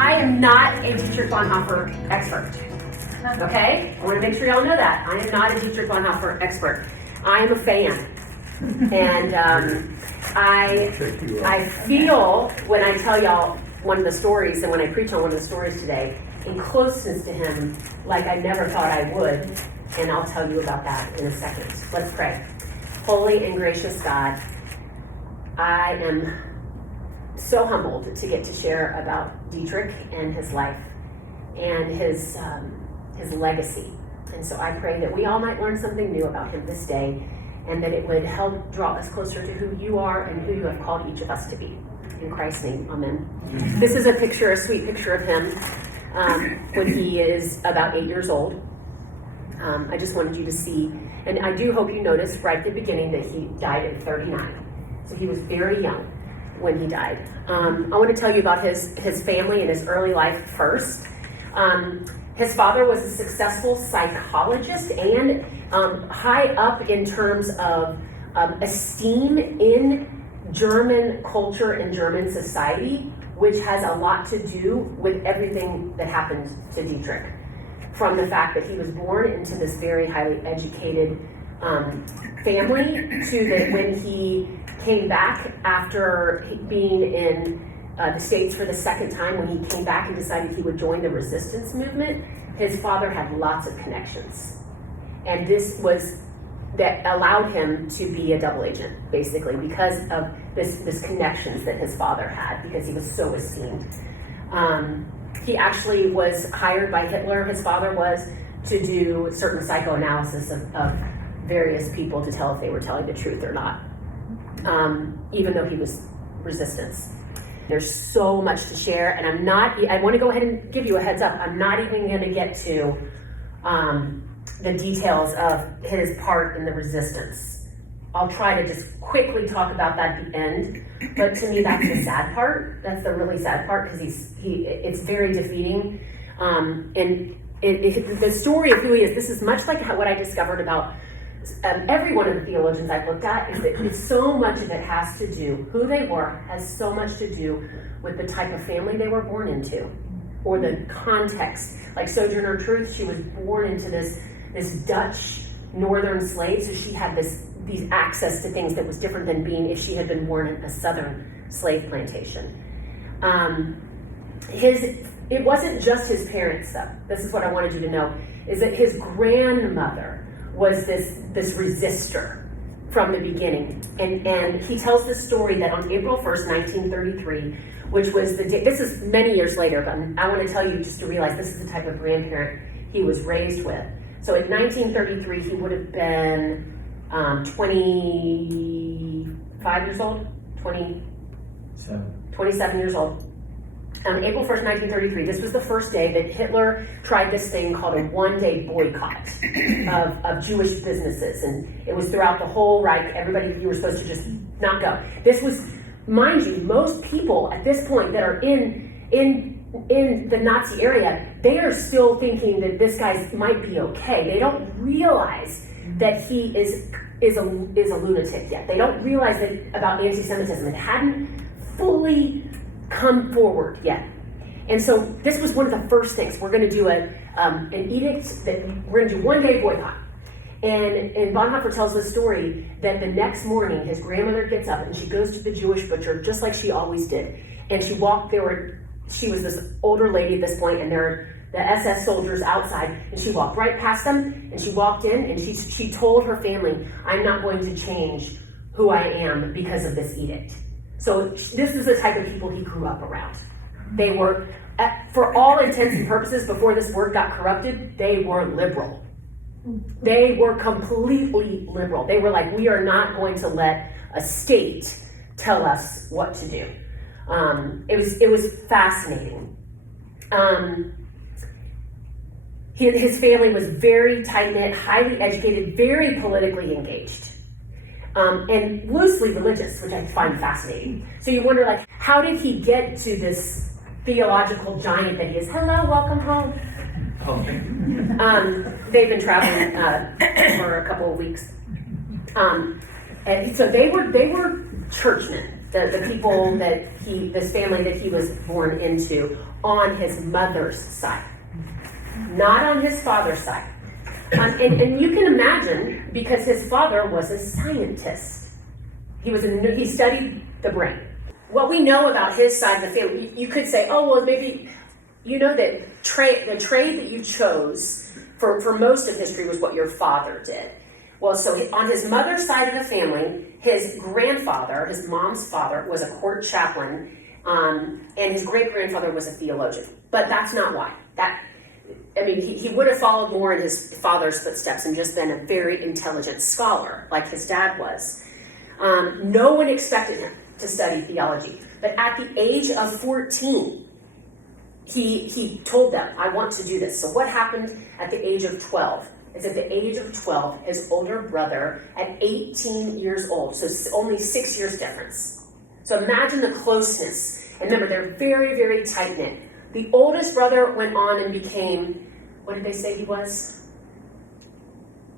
I am not a Dietrich Bonhoeffer expert. Okay? I want to make sure y'all know that. I am not a Dietrich Bonhoeffer expert. I am a fan. And I feel when I tell y'all one of the stories and when I preach on one of the stories today, in closeness to him like I never thought I would. And I'll tell you about that in a second. Let's pray. Holy and gracious God, I am so humbled to get to share about Dietrich and his life and his legacy. And so I pray that we all might learn something new about him this day, and that it would help draw us closer to who you are and who you have called each of us to be. In Christ's name, amen. This is a sweet picture of him when he is about 8 years old. I just wanted you to see, and I do hope you noticed right at the beginning that he died at 39. So he was very young when he died. I want to tell you about his family and his early life first. His father was a successful psychologist and high up in terms of esteem in German culture and German society, which has a lot to do with everything that happened to Dietrich. From the fact that he was born into this very highly educated family, to that when he came back after being in the States for the second time, when he came back and decided he would join the resistance movement, his father had lots of connections. And that allowed him to be a double agent, basically, because of this connections that his father had, because he was so esteemed. He actually was hired by Hitler, his father was, to do certain psychoanalysis of various people to tell if they were telling the truth or not, even though he was resistance. There's so much to share, and I want to go ahead and give you a heads up. I'm not even going to get to the details of his part in the resistance. I'll try to just quickly talk about that at the end, but to me that's the sad part. That's the really sad part, because it's very defeating. And the story of who he is, this is much like what I discovered about every one of the theologians I've looked at, is that so much of it has to do, who they were has so much to do with the type of family they were born into, or the context. Like Sojourner Truth, she was born into this Dutch northern slave, so she had these access to things that was different than being if she had been born in a southern slave plantation. It wasn't just his parents, though. This is what I wanted you to know, is that his grandmother was this resistor from the beginning. And he tells this story that on April 1st, 1933, which was the day, this is many years later, but I want to tell you just to realize this is the type of grandparent he was raised with. So in 1933, he would have been 25 years old, 27 years old. On April 1st, 1933, this was the first day that Hitler tried this thing called a one-day boycott of Jewish businesses. And it was throughout the whole Reich. Everybody, you were supposed to just not go. This was, mind you, most people at this point that are in the Nazi area, they are still thinking that this guy might be okay. They don't realize that he is a lunatic yet. They don't realize that about anti-Semitism. It hadn't fully come forward yet. And so this was one of the first things. We're going to do an edict that we're going to do one-day boycott. And Bonhoeffer tells the story that the next morning his grandmother gets up and she goes to the Jewish butcher just like she always did. And she was this older lady at this point, and there were the SS soldiers outside, and she walked right past them, and she walked in, and she told her family, I'm not going to change who I am because of this edict. So this is the type of people he grew up around. They were, for all intents and purposes, before this word got corrupted, they were liberal. They were completely liberal. They were like, we are not going to let a state tell us what to do. It was fascinating. His family was very tight-knit, highly educated, very politically engaged, and loosely religious, which I find fascinating. So you wonder, like, how did he get to this theological giant that he is? Hello, welcome home. They've been traveling for a couple of weeks. And so they were churchmen. the people this family that he was born into, on his mother's side, not on his father's side. And you can imagine, because his father was a scientist. He studied the brain. What we know about his side of the family, you could say, oh, well, maybe, you know that the trade that you chose for most of history was what your father did. Well, so on his mother's side of the family, his grandfather, his mom's father, was a court chaplain, and his great-grandfather was a theologian. But that's not why. He would have followed more in his father's footsteps and just been a very intelligent scholar, like his dad was. No one expected him to study theology. But at the age of 14, he told them, I want to do this. So what happened at the age of 12? It's at the age of 12, his older brother, at 18 years old, so it's only 6 years difference. So imagine the closeness. And remember, they're very, very tight-knit. The oldest brother went on and became, what did they say he was?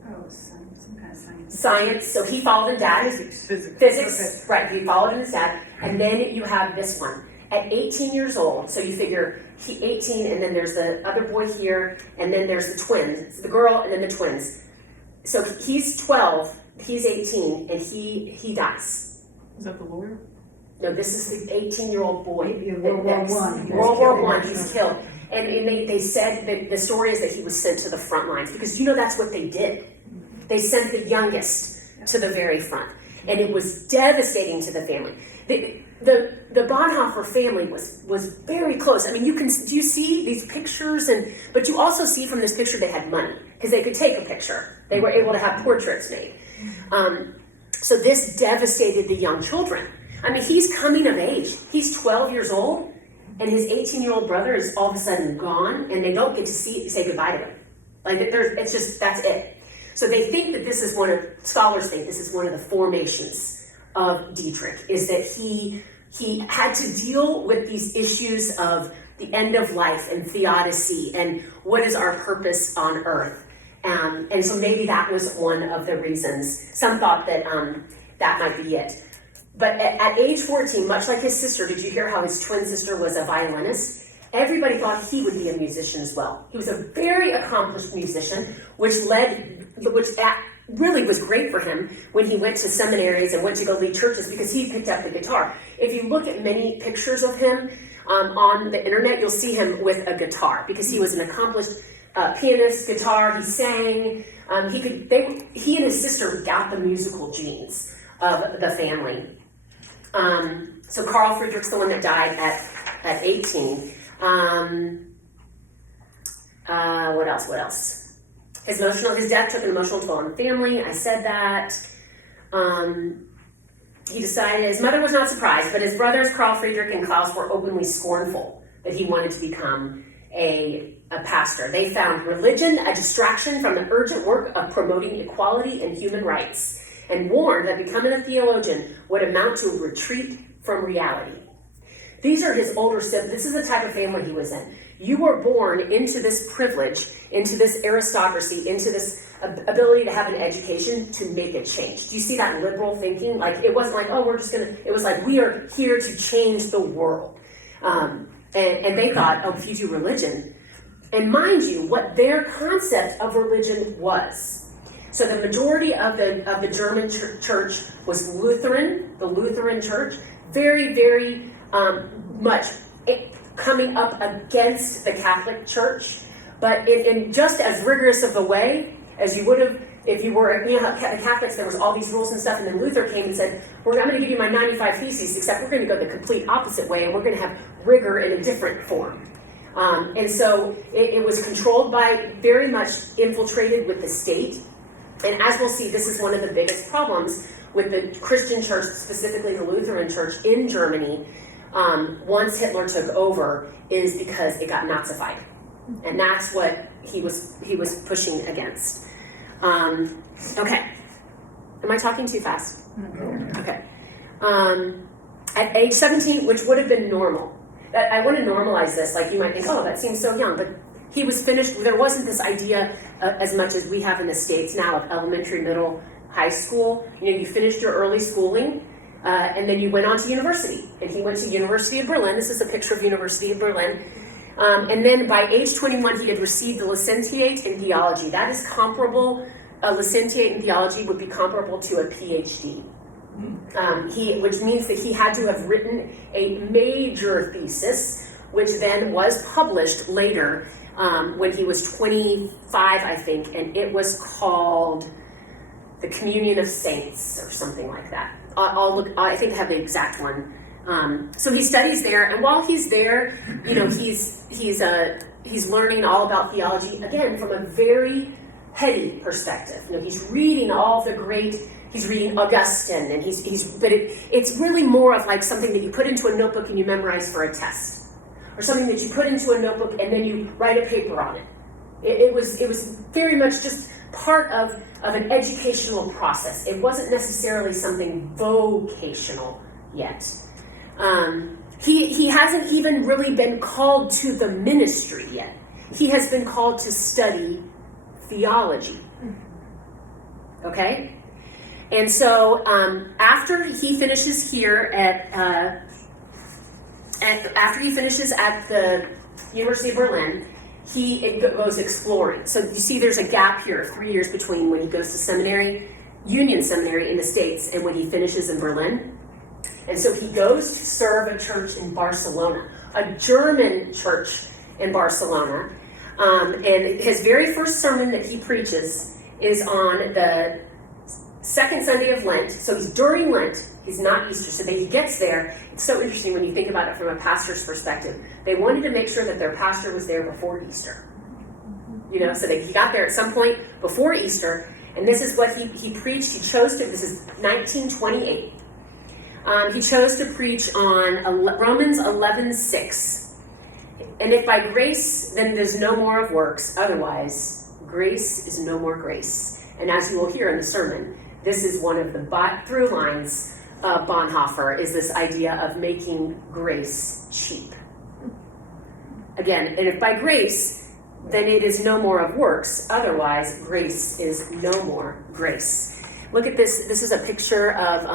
Oh, some kind of science. Science. So he followed in dad. Physics. Right, he followed in his dad. And then you have this one. At 18 years old, so you figure 18, and then there's the other boy here, and then there's the twins. So the girl, and then the twins. So he's 12, he's 18, and he dies. Is that the lawyer? No, this is the 18-year-old boy. World War I. World War I, he's killed. And they said that the story is that he was sent to the front lines, because that's what they did. They sent the youngest to the very front. And it was devastating to the family. The Bonhoeffer family was very close. Do you see these pictures? But you also see from this picture they had money, because they could take a picture. They were able to have portraits made. So this devastated the young children. He's coming of age. He's 12 years old, and his 18-year-old brother is all of a sudden gone, and they don't get to say goodbye to him. That's it. So they think that scholars think this is one of the formations of Dietrich, is that he had to deal with these issues of the end of life and theodicy and what is our purpose on earth. And so maybe that was one of the reasons. Some thought that that might be it. But at age 14, much like his sister, did you hear how his twin sister was a violinist? Everybody thought he would be a musician as well. He was a very accomplished musician, which really was great for him when he went to seminaries and went to go lead churches, because he picked up the guitar. If you look at many pictures of him on the internet, you'll see him with a guitar, because he was an accomplished pianist, guitar, he sang. He and his sister got the musical genes of the family. So Carl Friedrich's the one that died at 18. What else? His death took an emotional toll on the family. I said that. He decided, his mother was not surprised, but his brothers, Carl Friedrich and Klaus, were openly scornful that he wanted to become a pastor. They found religion a distraction from the urgent work of promoting equality and human rights, and warned that becoming a theologian would amount to a retreat from reality. These are his older siblings. This is the type of family he was in. You were born into this privilege, into this aristocracy, into this ability to have an education to make a change. Do you see that liberal thinking? It wasn't like, oh, it was like, we are here to change the world. And they thought, oh, if you do religion, and mind you, what their concept of religion was. So the majority of the German church was Lutheran, the Lutheran church, very, very much coming up against the Catholic Church, but in just as rigorous of a way as you would have if you were, the Catholics, there was all these rules and stuff, and then Luther came and said, I'm going to give you my 95 Theses, except we're going to go the complete opposite way, and we're going to have rigor in a different form. And so it was controlled by, very much infiltrated with the state. And as we'll see, this is one of the biggest problems with the Christian church, specifically the Lutheran church in Germany, once Hitler took over, is because it got Nazified. And that's what he was pushing against. Okay. Am I talking too fast? Okay. At age 17, which would have been normal. I want to normalize this. Like, you might think, oh, that seems so young. But he was finished. There wasn't this idea as much as we have in the States now of elementary, middle, high school. You finished your early schooling. And then you went on to university, and he went to University of Berlin. This is a picture of University of Berlin. And then by age 21, he had received the licentiate in theology. That is comparable, a licentiate in theology would be comparable to a PhD. Which means that he had to have written a major thesis, which then was published later when he was 25, I think, and it was called The Communion of Saints or something like that. I'll look. I think I have the exact one. So he studies there, and while he's there, he's learning all about theology again from a very heady perspective. He's reading all the great. He's reading Augustine, and it's really more of like something that you put into a notebook and you memorize for a test, or something that you put into a notebook and then you write a paper on it. It was very much just part of an educational process. It wasn't necessarily something vocational yet. He hasn't even really been called to the ministry yet. He has been called to study theology. Okay? And so after he finishes here after he finishes at the University of Berlin, he goes exploring. So you see there's a gap here of 3 years between when he goes to seminary, Union Seminary in the States, and when he finishes in Berlin. And so he goes to serve a church in Barcelona, a German church in Barcelona. And his very first sermon that he preaches is on the second Sunday of Lent. So he's during Lent. He's not Easter. So that he gets there. It's so interesting when you think about it from a pastor's perspective. They wanted to make sure that their pastor was there before Easter. So he got there at some point before Easter. And this is what he preached. This is 1928. He chose to preach on Romans 11:6. And if by grace, then there's no more of works. Otherwise, grace is no more grace. And as you will hear in the sermon, this is one of the through lines of Bonhoeffer, is this idea of making grace cheap. Again, and if by grace, then it is no more of works. Otherwise, grace is no more grace. Look at this. This is a picture of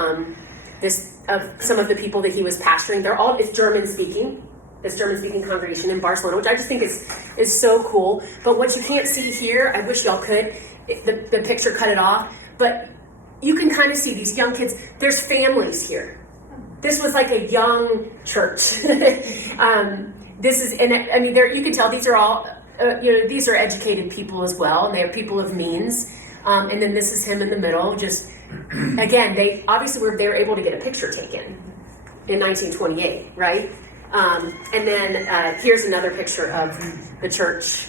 some of the people that he was pastoring. It's German speaking. This German-speaking congregation in Barcelona, which I just think is so cool. But what you can't see here, I wish y'all could. The picture cut it off, but you can kind of see these young kids. There's families here. This was like a young church. You can tell these are all, these are educated people as well, and they are people of means. And then this is him in the middle. Just again, they were able to get a picture taken in 1928, right? And then here's another picture of the church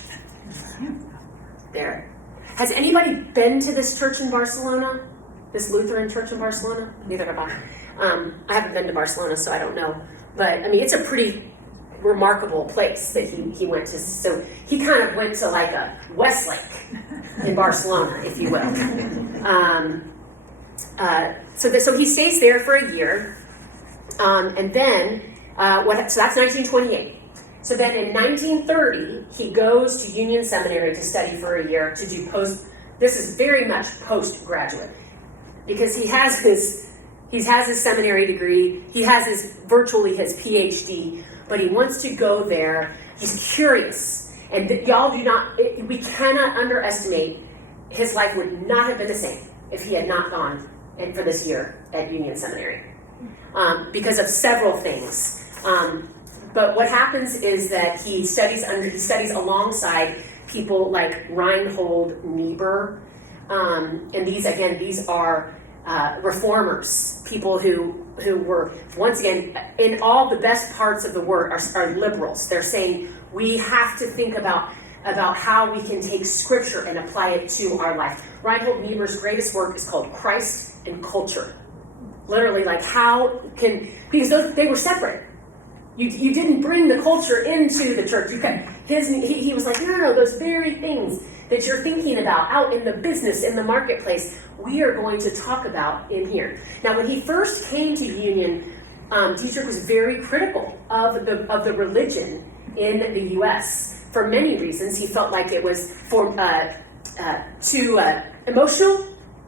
there. Has anybody been to this church in Barcelona? This Lutheran church in Barcelona? Neither have I. I haven't been to Barcelona, so I don't know. But, it's a pretty remarkable place that he went to. So he kind of went to like a Westlake in Barcelona, if you will. So he stays there for a year. And then, so that's 1928. So then in 1930, he goes to Union Seminary to study for a year to do this is very much postgraduate, because he has his seminary degree, he has virtually his PhD, but he wants to go there. He's curious, and we cannot underestimate, his life would not have been the same if he had not gone for this year at Union Seminary, because of several things. But what happens is that he studies alongside people like Reinhold Niebuhr, and these are reformers, people who were, once again, in all the best parts of the word, are liberals. They're saying we have to think about how we can take Scripture and apply it to our life. Reinhold Niebuhr's greatest work is called Christ and Culture. Literally, because they were separate. You didn't bring the culture into the church. He was like, no, those very things that you're thinking about out in the business, in the marketplace, we are going to talk about in here. Now, when he first came to Union, Dietrich was very critical of the religion in the U.S. for many reasons. He felt like it was too emotional.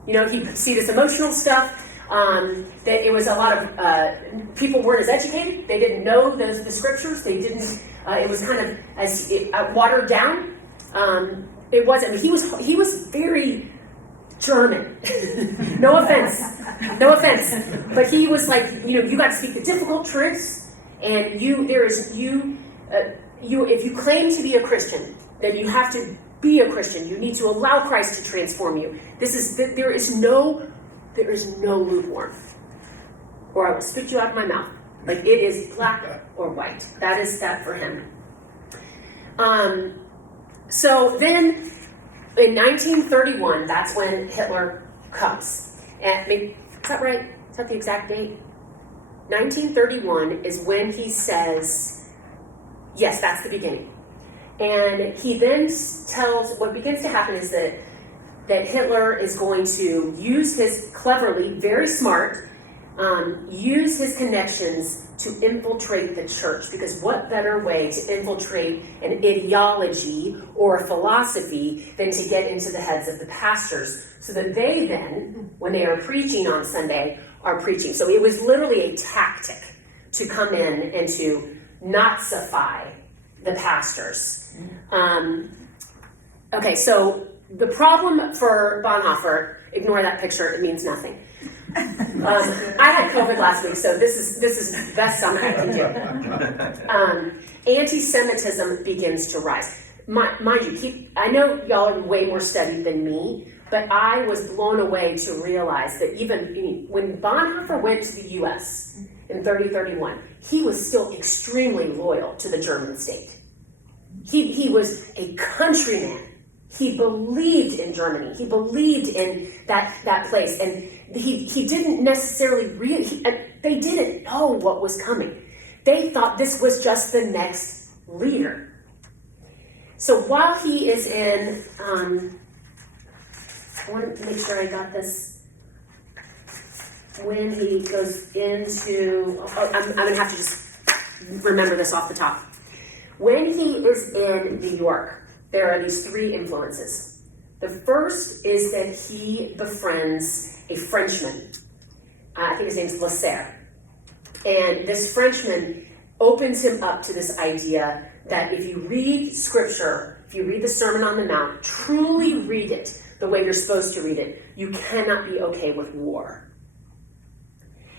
He'd see this emotional stuff. That it was a lot of people weren't as educated. They didn't know the scriptures. They didn't. It was kind of as watered down. It wasn't. I mean, he was very German. No offense, but he was like, you got to speak the difficult truths, and if you claim to be a Christian, then you have to be a Christian. You need to allow Christ to transform you. There is no lukewarm, or I will spit you out of my mouth. Like, it is black or white. That is that for him. So then, in 1931, that's when Hitler comes. Is that right? Is that the exact date? 1931 is when he says, yes, that's the beginning. And he then tells, what begins to happen is that Hitler is going to use his, cleverly, very smart, use his connections to infiltrate the church. Because what better way to infiltrate an ideology or a philosophy than to get into the heads of the pastors, so that they then, when they are preaching on Sunday, are preaching. So it was literally a tactic to come in and to Nazify the pastors. Okay, so the problem for Bonhoeffer, ignore that picture, it means nothing. I had COVID last week, so this is the best sum I can do. Anti-Semitism begins to rise. Mind you, I know y'all are way more studied than me, but I was blown away to realize that even when Bonhoeffer went to the U.S. in 30-31, he was still extremely loyal to the German state. He was a countryman. He believed in Germany. He believed in that place. And he didn't necessarily they didn't know what was coming. They thought this was just the next leader. So while he is in, I want to make sure I got this. When he goes into, I'm going to have to just remember this off the top. When he is in New York, there are these three influences. The first is that he befriends a Frenchman. I think his name's Lasserre. And this Frenchman opens him up to this idea that if you read Scripture, if you read the Sermon on the Mount, truly read it the way you're supposed to read it, you cannot be okay with war.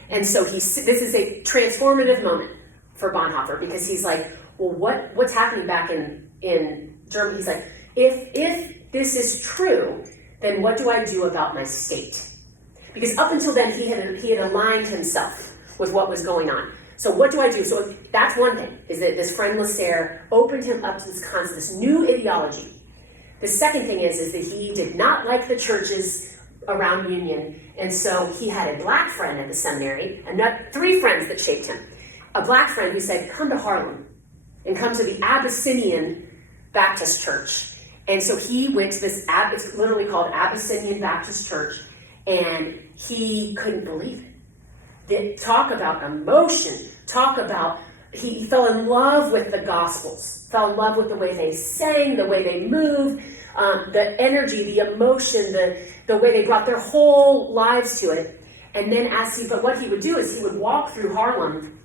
And so this is a transformative moment for Bonhoeffer, because he's like, well, what's happening back in Germany? He's like, if this is true, then what do I do about my state? Because up until then, he had aligned himself with what was going on. So what do I do? So that's one thing, is that this friend Lasserre opened him up to this concept, this new ideology. The second thing is that he did not like the churches around Union, and so he had a black friend at the seminary, and three friends that shaped him. A black friend who said, come to Harlem, and come to the Abyssinian Baptist Church. And so he went to this, it's literally called Abyssinian Baptist Church, and he couldn't believe it. Talk about emotion, he fell in love with the Gospels, fell in love with the way they sang, the way they moved, the energy, the emotion, the way they brought their whole lives to it. And then but what he would do is he would walk through Harlem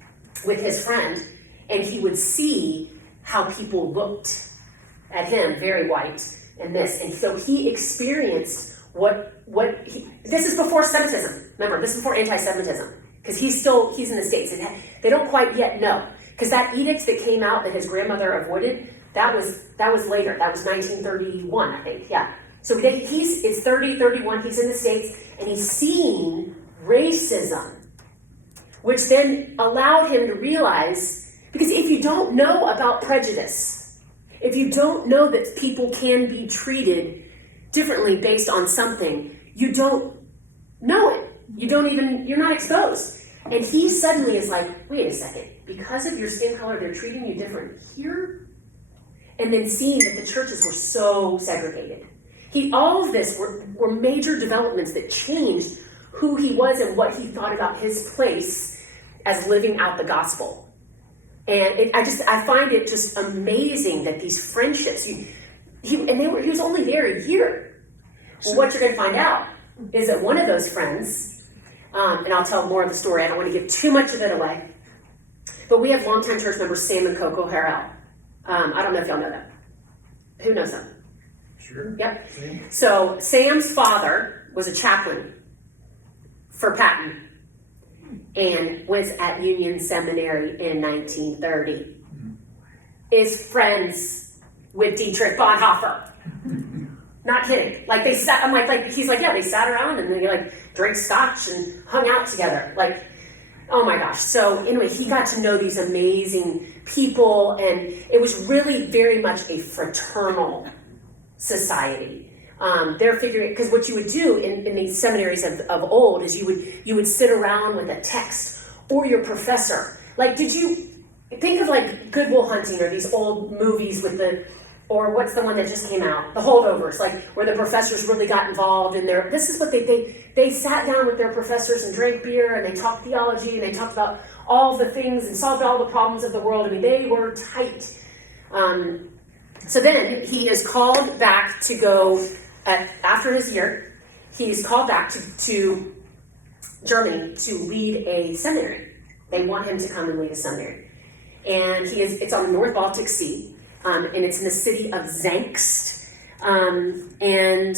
with his friend, and he would see how people looked at him, very white, and this. And so he experienced this is before Semitism. Remember, this is before anti-Semitism, because he's in the States, and they don't quite yet know. Because that edict that came out that his grandmother avoided, that was later. That was 1931, I think, yeah. So it's 31, he's in the States, and he's seeing racism, which then allowed him to realize, because if you don't know about prejudice, if you don't know that people can be treated differently based on something, you don't know it. You're not exposed. And he suddenly is like, wait a second, because of your skin color, they're treating you different here? And then seeing that the churches were so segregated. All of this were major developments that changed who he was and what he thought about his place as living out the gospel. And I find it just amazing that these friendships, he was only there a year. Well, what you're going to find out is that one of those friends And I'll tell more of the story. I don't want to give too much of it away. But we have longtime church members Sam and Coco Harrell. I don't know if y'all know them. Who knows them? Sure. Yep. So Sam's father was a chaplain for Patton and was at Union Seminary in 1930. Is friends with Dietrich Bonhoeffer. Not kidding. Like they sat, I'm like he's like, yeah, they sat around and they like drank scotch and hung out together. Like, oh my gosh. So anyway, he got to know these amazing people, and it was really very much a fraternal society. They're figuring, because what you would do in these seminaries of old is you would sit around with a text or your professor. Like, did you think of like Good Will Hunting or these old movies with or what's the one that just came out? The Holdovers, like where the professors really got involved in this is what they sat down with their professors and drank beer and they talked theology and they talked about all the things and solved all the problems of the world. I mean, they were tight. So then he is called back to go, after his year, he's called back to Germany to lead a seminary. They want him to come and lead a seminary. And it's on the North Baltic Sea. And it's in the city of Zangst. And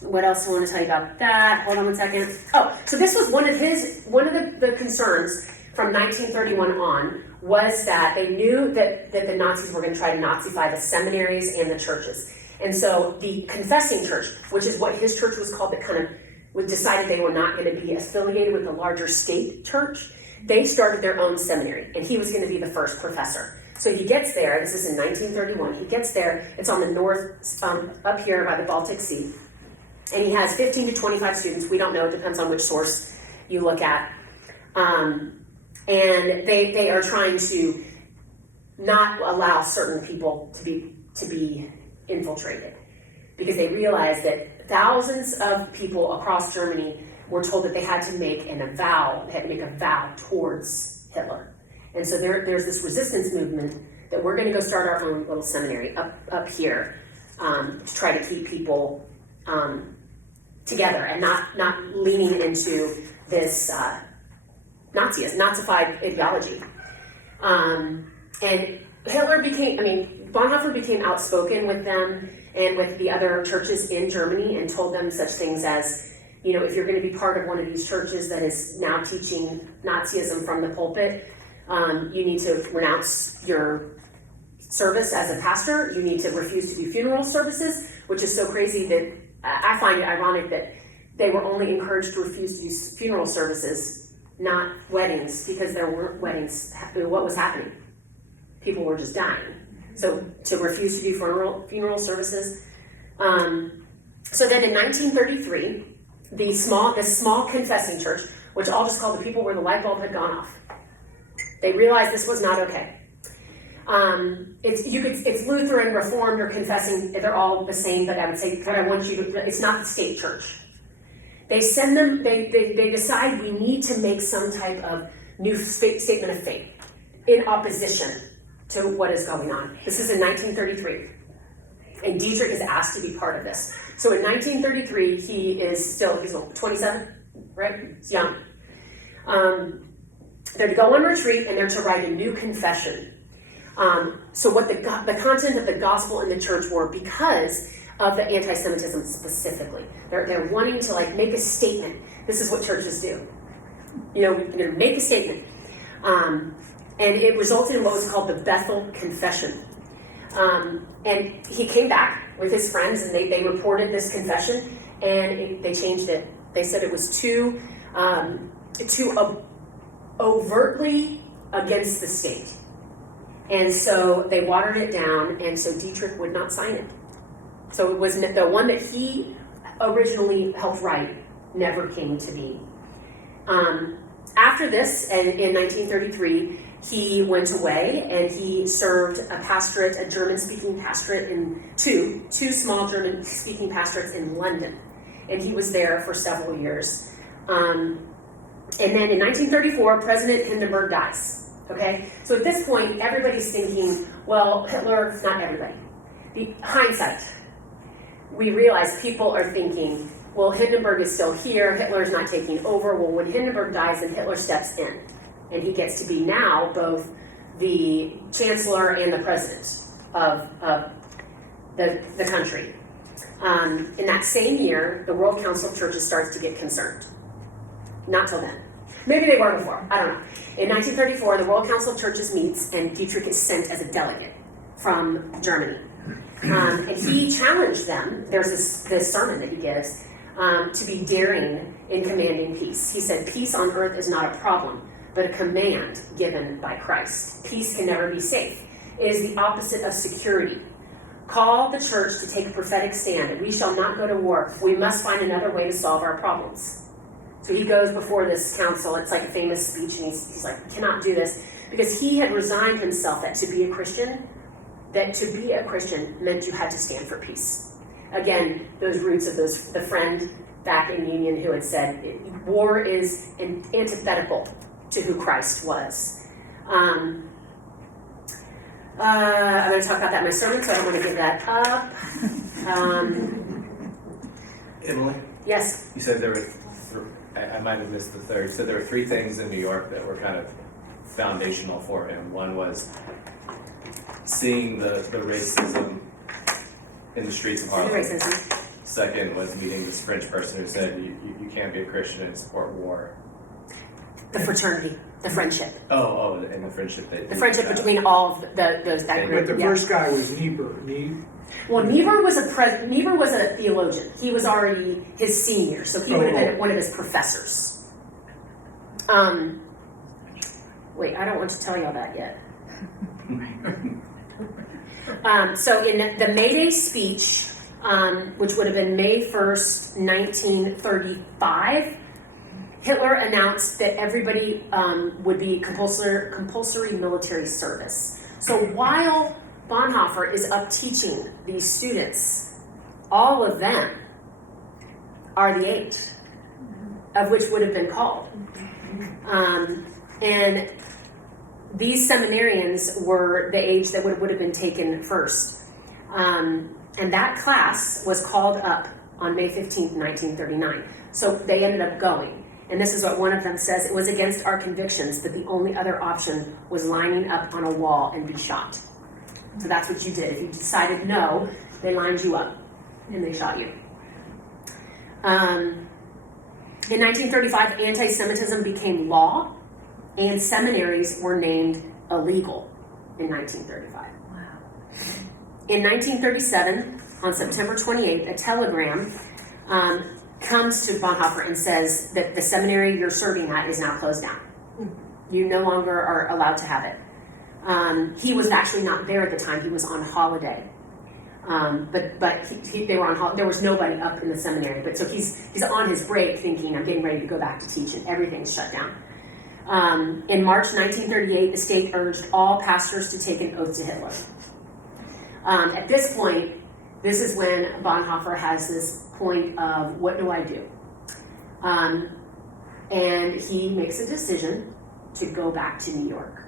what else I want to tell you about that? Hold on one second. Oh, so this was one of the concerns from 1931 on was that they knew that the Nazis were going to try to Nazify the seminaries and the churches. And so the confessing church, which is what his church was called, that kind of decided they were not going to be affiliated with the larger state church, they started their own seminary, and he was going to be the first professor. So he gets there, this is in 1931, he gets there, it's on the north, up here by the Baltic Sea, and he has 15 to 25 students, we don't know, it depends on which source you look at, and they are trying to not allow certain people to be infiltrated, because they realize that thousands of people across Germany were told that they had to make a vow towards Hitler. And so there's this resistance movement that we're going to go start our own little seminary up here to try to keep people together and not leaning into this Nazified ideology. And Bonhoeffer became outspoken with them and with the other churches in Germany and told them such things as, you know, if you're going to be part of one of these churches that is now teaching Nazism from the pulpit, you need to renounce your service as a pastor. You need to refuse to do funeral services, which is so crazy that I find it ironic that they were only encouraged to refuse to do funeral services, not weddings, because there weren't weddings. What was happening? People were just dying. So to refuse to do funeral services. So then in 1933, the small confessing church, which I'll just call the people where the light bulb had gone off, they realized this was not okay. It's Lutheran, Reformed, or confessing, they're all the same, but I would say, but I want you to, it's not the state church. They send them, they decide we need to make some type of new statement of faith in opposition to what is going on. This is in 1933. And Dietrich is asked to be part of this. So in 1933, he's 27, right? He's young. They're to go on retreat and they're to write a new confession. So what the content of the gospel in the church were, because of the anti-Semitism specifically. They're wanting to like make a statement. This is what churches do. You know, we're going to make a statement. And it resulted in what was called the Bethel Confession. And he came back with his friends and they reported this confession and they changed it. They said it was too overtly against the state. And so they watered it down, and so Dietrich would not sign it. So it was the one that he originally helped write never came to be. After this, and in 1933, he went away and he served a German-speaking pastorate in two small German-speaking pastorates in London. And he was there for several years. And then in 1934, President Hindenburg dies. Okay? So at this point, everybody's thinking, well, Hitler, not everybody. The hindsight, we realize people are thinking, well, Hindenburg is still here, Hitler's not taking over. Well, when Hindenburg dies, then Hitler steps in, and he gets to be now both the chancellor and the president of the country. In that same year, the World Council of Churches starts to get concerned. Not till then. Maybe they were before, I don't know. In 1934, the World Council of Churches meets, and Dietrich is sent as a delegate from Germany. And he challenged them, there's this sermon that he gives, to be daring in commanding peace. He said, peace on earth is not a problem, but a command given by Christ. Peace can never be safe. It is the opposite of security. Call the church to take a prophetic stand. We shall not go to war. We must find another way to solve our problems. So he goes before this council. It's like a famous speech, and he's like, cannot do this. Because he had resigned himself that to be a Christian meant you had to stand for peace. Again, those roots of the friend back in Union who had said, war is antithetical to who Christ was. I'm going to talk about that in my sermon, so I don't want to give that up. Emily? Yes? You said there were, I might have missed the third, you said there were three things in New York that were kind of foundational for him. One was seeing the racism in the streets of Harlem. Racism. Second was meeting this French person who said you can't be a Christian and support war. The fraternity, the friendship. And the friendship The friendship between all of that group. But the first guy was Niebuhr. Well, Niebuhr was a theologian. He was already his senior, so he would have been one of his professors. Wait, I don't want to tell y'all that yet. So in the May Day speech, which would have been May 1st, 1935, Hitler announced that everybody would be compulsory military service. So while Bonhoeffer is up teaching these students, all of them are the age of which would have been called. And these seminarians were the age that would have been taken first. And that class was called up on May 15th, 1939. So they ended up going. And this is what one of them says: it was against our convictions that the only other option was lining up on a wall and be shot. So that's what you did. If you decided no, they lined you up and they shot you. In 1935, anti-Semitism became law, and seminaries were named illegal in 1935. Wow. In 1937, on September 28th, a telegram comes to Bonhoeffer and says that the seminary you're serving at is now closed down. You no longer are allowed to have it. He was actually not there at the time. He was on holiday. But they were on holiday. There was nobody up in the seminary. But so he's on his break thinking, I'm getting ready to go back to teach, and everything's shut down. In March 1938, the state urged all pastors to take an oath to Hitler. At this point, this is when Bonhoeffer has this point of, what do I do? And he makes a decision to go back to New York.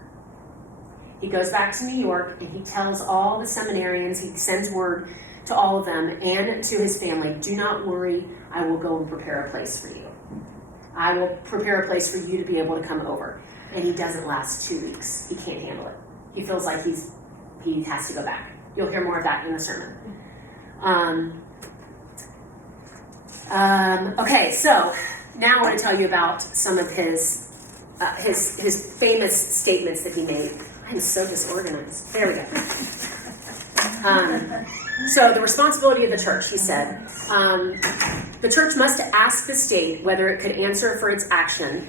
He goes back to New York and he tells all the seminarians, he sends word to all of them and to his family, do not worry, I will go and prepare a place for you. I will prepare a place for you to be able to come over. And he doesn't last 2 weeks. He can't handle it. He feels like he has to go back. You'll hear more of that in the sermon. Okay, so now I want to tell you about some of his famous statements that he made. I'm so disorganized. There we go. So the responsibility of the church, he said, the church must ask the state whether it could answer for its action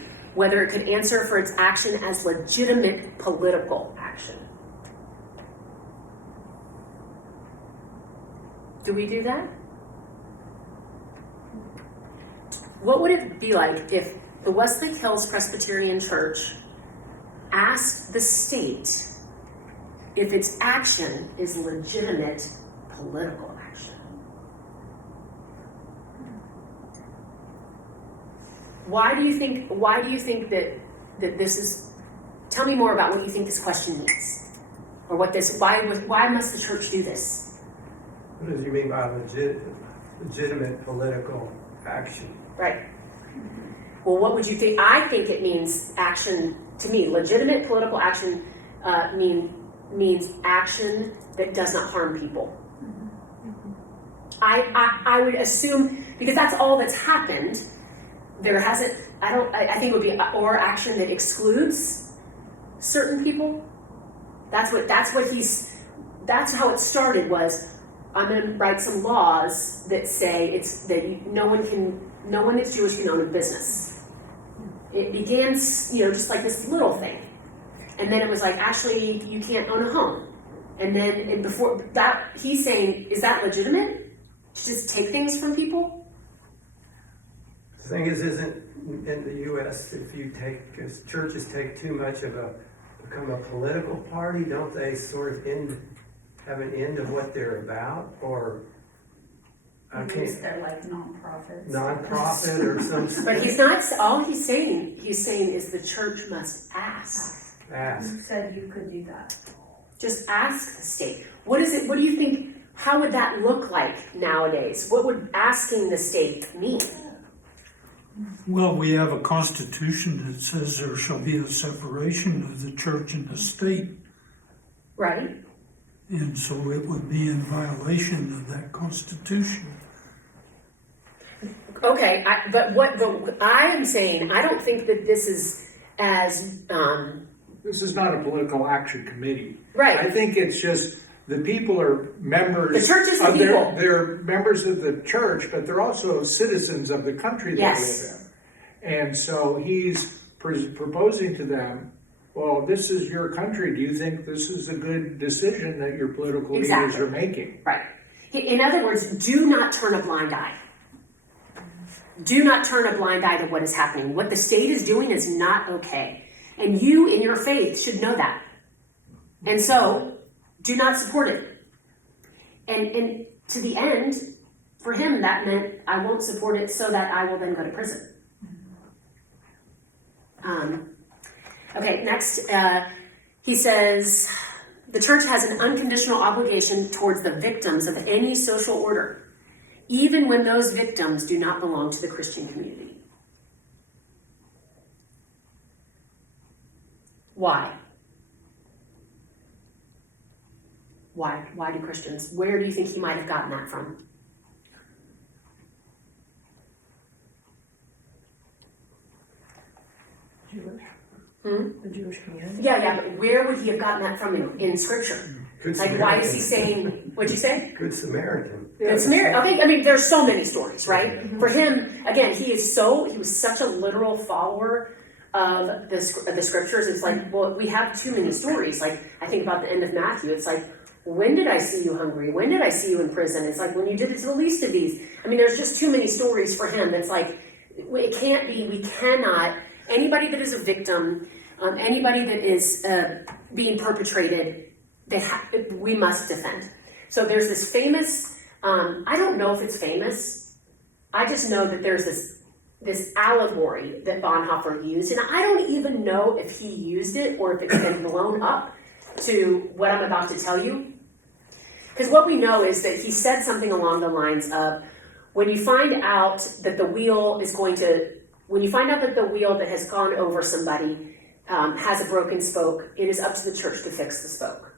as legitimate political action. Do we do that? What would it be like if the Westlake Hills Presbyterian Church asked the state if its action is legitimate political action? Why do you think that this is? Tell me more about what you think this question means, or what this. Why must the church do this? What does he mean by legitimate political action. Right. Well, what would you think? I think it means action, to me, legitimate political action means action that does not harm people. I would assume, because that's all that's happened, there hasn't, I think it would be, or action that excludes certain people. That's how it started, was I'm going to write some laws that say no one that's Jewish can own a business. It began, just like this little thing. And then it was like, actually, you can't own a home. And before that, he's saying, is that legitimate? To just take things from people? The thing is, isn't in the U.S., if churches take too much become a political party, don't they sort of have an end of what they're about? Or They're like nonprofits. Nonprofit or some. But he's not, all he's saying is the church must ask. You said you could do that. Just ask the state. What do you think, how would that look like nowadays? What would asking the state mean? Well, we have a constitution that says there shall be a separation of the church and the state. Right? And so it would be in violation of that constitution. Okay, but I am saying, I don't think that this is as, This is not a political action committee. right. I think it's just the people are members. The church is the people. They're members of the church, but they're also citizens of the country they Yes. live in. And so he's proposing to them, well, this is your country. Do you think this is a good decision that your political Exactly. leaders are making? Right. In other words, do not turn a blind eye. Do not turn a blind eye to what is happening. What the state is doing is not okay. And you, in your faith, should know that. And so, do not support it. And to the end, for him, that meant I won't support it so that I will then go to prison. Okay, next, he says, the church has an unconditional obligation towards the victims of any social order, even when those victims do not belong to the Christian community. Why? Why do Christians? Where do you think he might have gotten that from? Jewish. The Jewish community. Yeah, but where would he have gotten that from in Scripture? Good Like, why is he Samaritan. saying, what'd you say? Good Samaritan. Good Samaritan. Okay, I mean, there's so many stories, right? For him, again, he was such a literal follower of the Scriptures. It's like, well, we have too many stories. Like, I think about the end of Matthew. It's like, when did I see you hungry? When did I see you in prison? It's like, when you did it to the least of these. I mean, there's just too many stories for him. It's like, it can't be, we cannot, anybody that is a victim, anybody that is being perpetrated, we must defend. So there's this famous, I don't know if it's famous, I just know that there's this allegory that Bonhoeffer used, and I don't even know if he used it or if it's been blown up to what I'm about to tell you. Because what we know is that he said something along the lines of, when you find out that the wheel that has gone over somebody has a broken spoke, it is up to the church to fix the spoke.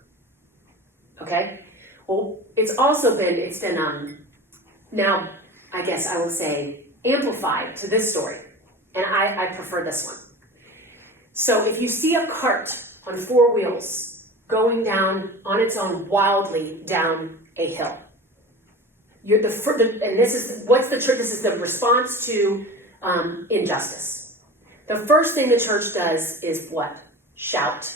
Okay? Well, it's been now, I guess I will say, amplified to this story. And I prefer this one. So if you see a cart on four wheels going down on its own wildly down a hill, this is the response to injustice. The first thing the church does is what? Shout.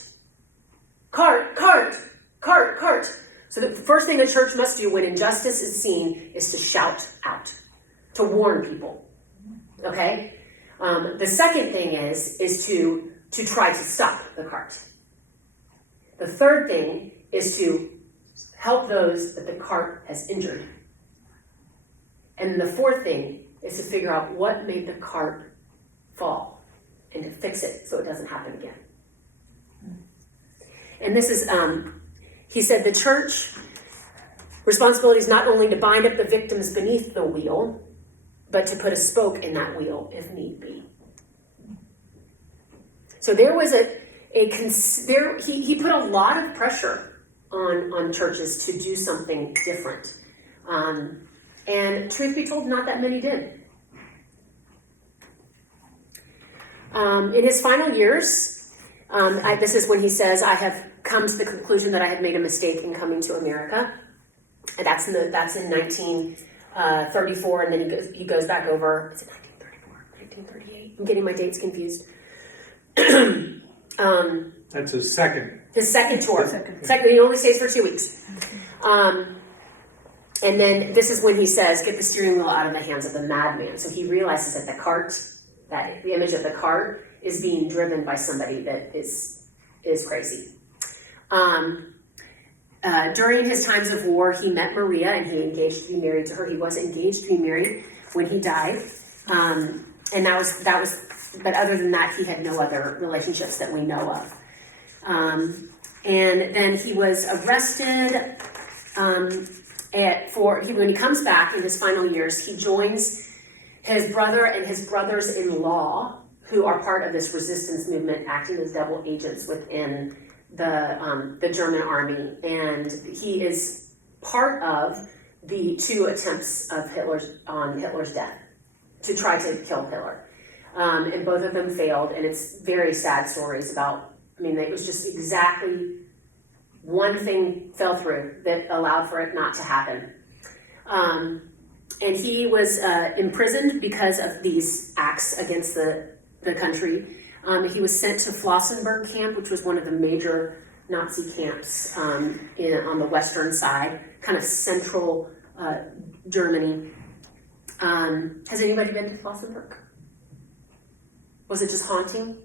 Cart, cart, cart, cart. So the first thing the church must do when injustice is seen is to shout out, to warn people. Okay? The second thing is to try to stop the cart. The third thing is to help those that the cart has injured. And the fourth thing is to figure out what made the cart fall and to fix it so it doesn't happen again. And this is, he said, the church responsibility is not only to bind up the victims beneath the wheel, but to put a spoke in that wheel if need be. So there was he put a lot of pressure on churches to do something different. And truth be told, not that many did. In his final years, this is when he says, I have come to the conclusion that I have made a mistake in coming to America. And that's in 1934, and then he goes back over, is it 1934, 1938? I'm getting my dates confused. That's his second. His second tour. Second. He only stays for 2 weeks. And then this is when he says, get the steering wheel out of the hands of the madman. So he realizes that the image of the cart is being driven by somebody that is crazy. During his times of war, he met Maria and he engaged to be married to her. He was engaged to be married when he died. And that was, but other than that, he had no other relationships that we know of. And then he was arrested, when he comes back in his final years, he joins his brother and his brothers-in-law, who are part of this resistance movement, acting as double agents within the German army. And he is part of the 2 attempts of Hitler's death, to try to kill Hitler. And both of them failed, and it's very sad stories about, it was just exactly one thing fell through that allowed for it not to happen. And he was imprisoned because of these acts against the country. He was sent to Flossenburg camp, which was one of the major Nazi camps on the western side, kind of central Germany. Has anybody been to Flossenburg? Was it just haunting?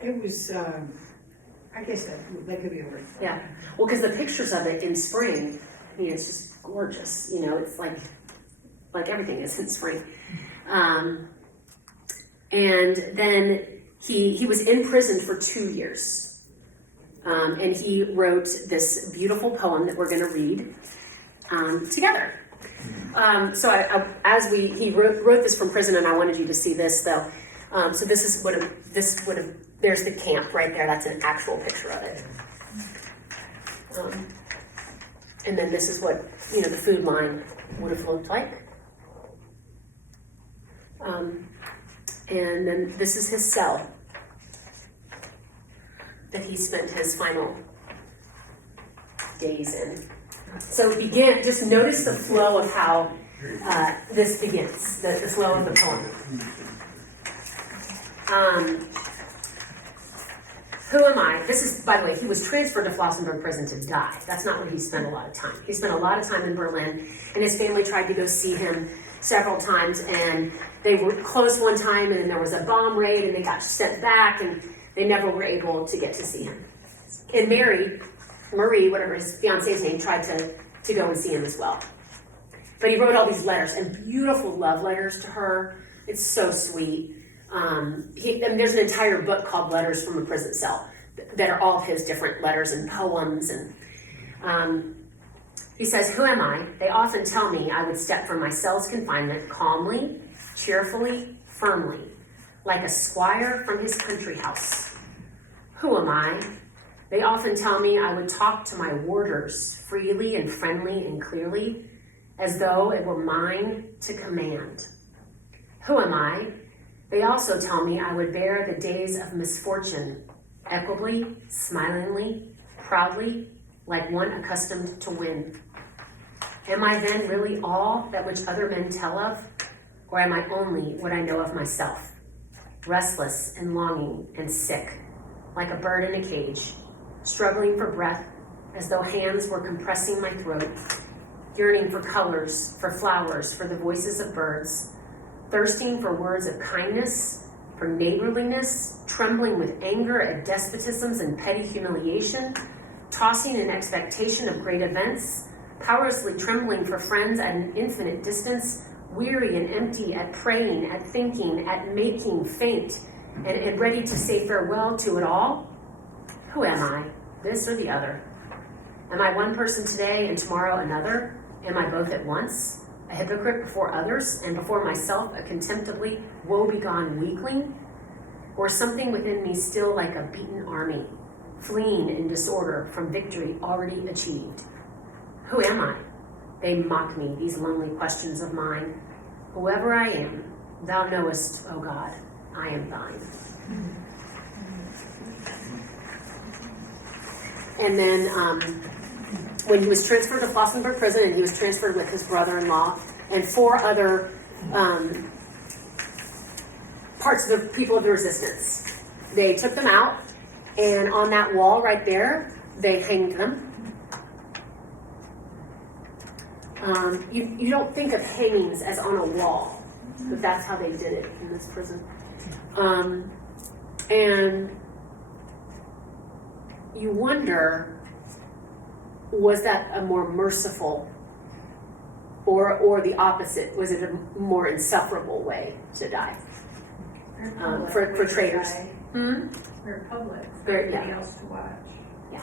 It was, I guess that could be over. Yeah. Well, because the pictures of it in spring, it's just gorgeous. It's like everything is in spring. And then he was imprisoned for 2 years. And he wrote this beautiful poem that we're going to read together. So he wrote this from prison, and I wanted you to see this though. So this would have there's the camp right there. That's an actual picture of it. And then this is what the food line would have looked like. And then this is his cell that he spent his final days in. So just notice the flow of how this begins, the flow of the poem. Who am I? This is, by the way, he was transferred to Flossenburg prison to die. That's not where he spent a lot of time. He spent a lot of time in Berlin, and his family tried to go see him several times, and they were close one time, and then there was a bomb raid, and they got sent back, and they never were able to get to see him. And Marie, whatever his fiance's name, tried to go and see him as well. But he wrote all these letters, and beautiful love letters to her. It's so sweet. There's an entire book called Letters from a Prison Cell that are all his different letters and poems. And he says, who am I? They often tell me I would step from my cell's confinement calmly, cheerfully, firmly, like a squire from his country house. Who am I? They often tell me I would talk to my warders freely and friendly and clearly, as though it were mine to command. Who am I? They also tell me I would bear the days of misfortune equably, smilingly, proudly, like one accustomed to win. Am I then really all that which other men tell of, or am I only what I know of myself, restless and longing and sick, like a bird in a cage, struggling for breath as though hands were compressing my throat, yearning for colors, for flowers, for the voices of birds, thirsting for words of kindness, for neighborliness, trembling with anger at despotisms and petty humiliation, tossing in expectation of great events, powerlessly trembling for friends at an infinite distance, weary and empty at praying, at thinking, at making faint, and ready to say farewell to it all? Who am I, this or the other? Am I one person today and tomorrow another? Am I both at once? a hypocrite before others, and before myself a contemptibly woebegone weakling? Or something within me still like a beaten army, fleeing in disorder from victory already achieved? Who am I? They mock me, these lonely questions of mine. Whoever I am, thou knowest, O God, I am thine. And then when he was transferred to Flossenburg prison, and he was transferred with his brother-in-law and 4 other parts of the people of the resistance, they took them out, and on that wall right there, they hanged them. You don't think of hangings as on a wall, but that's how they did it in this prison. And you wonder, was that a more merciful or the opposite? Was it a more insufferable way to die? For traitors. Very public, for Very- everybody yeah. else to watch. Yeah.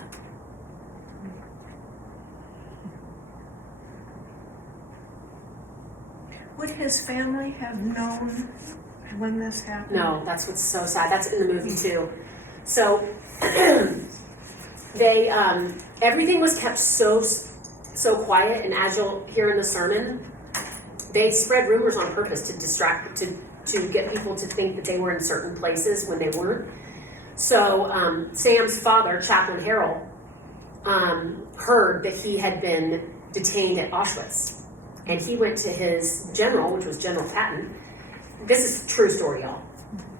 Would his family have known when this happened? No, that's what's so sad. That's in the movie too. So they everything was kept so quiet, and as you'll hear in the sermon, they spread rumors on purpose to distract, to get people to think that they were in certain places when they weren't. So Sam's father, Chaplain Harold, heard that he had been detained at Auschwitz, and he went to his general, which was General Patton. This is a true story, y'all.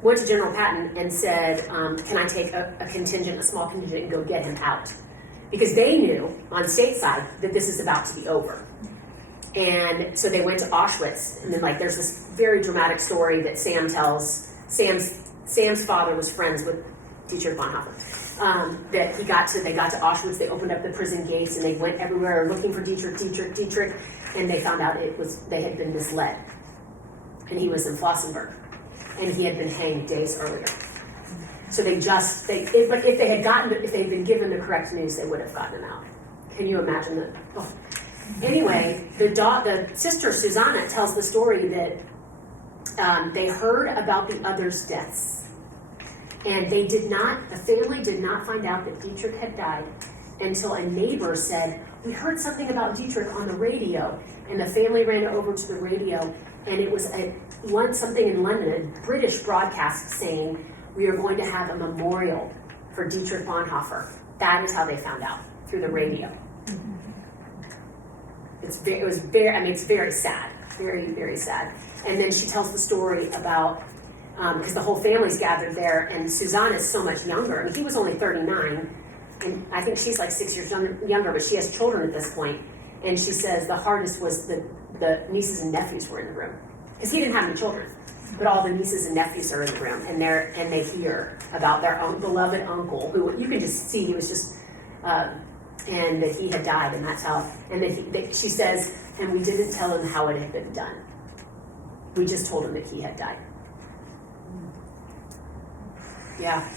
Went to General Patton and said, can I take a contingent, a small contingent, and go get him out? Because they knew on stateside that this is about to be over. And so they went to Auschwitz, and then there's this very dramatic story that Sam tells. Sam's father was friends with Dietrich Bonhoeffer. That they got to Auschwitz, they opened up the prison gates, and they went everywhere looking for Dietrich, and they found out they had been misled. And he was in Flossenburg, and he had been hanged days earlier. So if they had been given the correct news, they would have gotten him out. Can you imagine that? Oh. Anyway, the sister Susanna tells the story that they heard about the others' deaths, and the family did not find out that Dietrich had died until a neighbor said, "We heard something about Dietrich on the radio," and the family ran over to the radio, and it was something in London, a British broadcast saying, "We are going to have a memorial for Dietrich Bonhoeffer." That is how they found out, through the radio. It's very sad, very, very sad. And then she tells the story about, because the whole family's gathered there, and Suzanne is so much younger. I mean, he was only 39, and I think she's 6 years younger, but she has children at this point. And she says the hardest was the nieces and nephews were in the room, because he didn't have any children, but all the nieces and nephews are in the room, and they hear about their own beloved uncle, who you can just see he was just. And that he had died, and that's how. And she says, and we didn't tell him how it had been done. We just told him that he had died. Yeah.